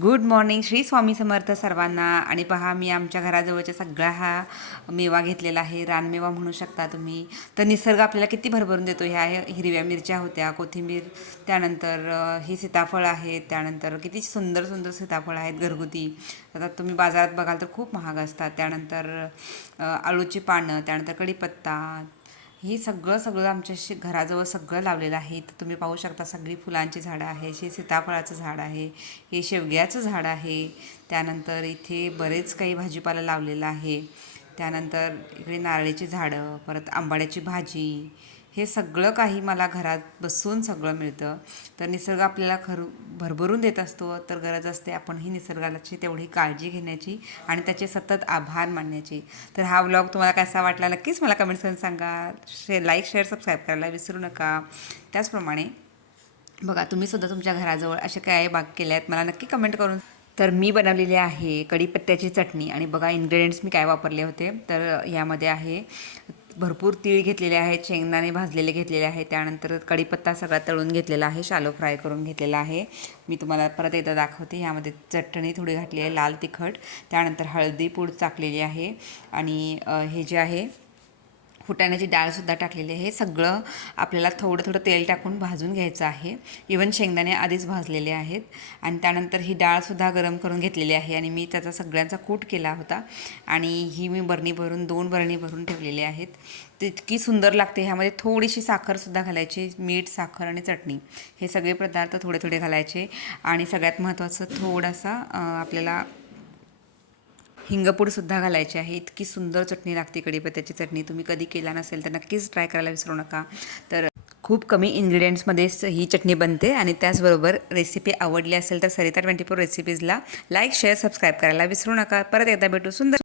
Good morning. Shri Swami Samarth सर्वांना. आणि पहा, मी आमच्या घराजवळच्या सगळा हा मेवा घेतलेला आहे, रानमेवा म्हणू शकता तुम्ही. तर निसर्ग आपल्याला किती भरभरून देतो. ह्या हिरव्या मिरच्या होत्या, कोथिंबीर, त्यानंतर ही सीताफळ आहेत, त्यानंतर किती सुंदर सुंदर सीताफळ आहेत घरगुती. आता तुम्ही बाजारात बघाल तर खूप महाग असतात. त्यानंतर आळूची पानं, त्यानंतर कढीपत्ता, हे सगळं सगळं आमच्या घराजवळ सगळं लावलेलं आहे. इथं तुम्ही पाहू शकता सगळी फुलांची झाडं आहे, हे सीताफळाचं झाड आहे, हे शेवग्याचं झाड आहे. त्यानंतर इथे बरेच काही भाजीपाला लावलेला आहे. त्यानंतर इकडे नारळीची झाडं, परत आंबाड्याची भाजी, हे सगळं काही मला घरात बसून सगळं मिळतं. तर निसर्ग आपल्याला भरभरून देत असतो. तर गरज असते आपण ही निसर्गाची तेवढी काळजी घेण्याची आणि त्याचे सतत आभार मानण्याची. तर हा व्लॉग तुम्हाला कसा वाटला नक्कीच मला कमेंट्स करून सांगा. लाईक, शेअर, सबस्क्राईब करायला विसरू नका. त्याचप्रमाणे बघा, तुम्हीसुद्धा तुमच्या घराजवळ अशा काय बाग केल्या आहेत मला नक्की कमेंट करून. तर मी बनवलेली आहे कढीपत्त्याची चटणी. आणि बघा इन्ग्रेडियंट्स मी काय वापरले होते. तर यामध्ये आहे भरपूर तीळ घेतलेले आहेत, शेंगदाणे भाजलेले घेतलेले आहेत, त्यानंतर कढीपत्ता सगळा तळून घेतलेला आहे, शालो फ्राय करून घेतलेला आहे. मी तुम्हाला परत एकदा दाखवते. यामध्ये चटणी थोडी घातली आहे, लाल तिखट, त्यानंतर हळदी पूड टाकलेली आहे, आणि हे जे आहे फुटाण्याची डाळसुद्धा टाकलेली आहे. हे सगळं आपल्याला थोडं थोडं तेल टाकून भाजून घ्यायचं आहे. इवन शेंगदाणे आधीच भाजलेले आहेत. आणि त्यानंतर ही डाळसुद्धा गरम करून घेतलेली आहे, आणि मी त्याचा सगळ्यांचा कूट केला होता. आणि ही मी बरणी भरून 2 बरणी भरून ठेवलेली आहेत. तर इतकी सुंदर लागते. ह्यामध्ये थोडीशी साखरसुद्धा घालायची, मीठ, साखर आणि चटणी, हे सगळे पदार्थ थोडे थोडे घालायचे. आणि सगळ्यात महत्त्वाचं थोडासा आपल्याला हिंगपूडसुद्धा घालायची आहे. इतकी सुंदर चटणी लागते कढीपत्त्याची चटणी. तुम्ही कधी केला नसेल तर नक्कीच ट्राय करायला विसरू नका. तर खूप कमी इन्ग्रेडियंट्समध्येच ही चटणी बनते. आणि त्याचबरोबर रेसिपी आवडली असेल तर सरिता 24 रेसिपीजला लाईक, शेअर, सबस्क्राईब करायला विसरू नका. परत एकदा भेटू सुंदर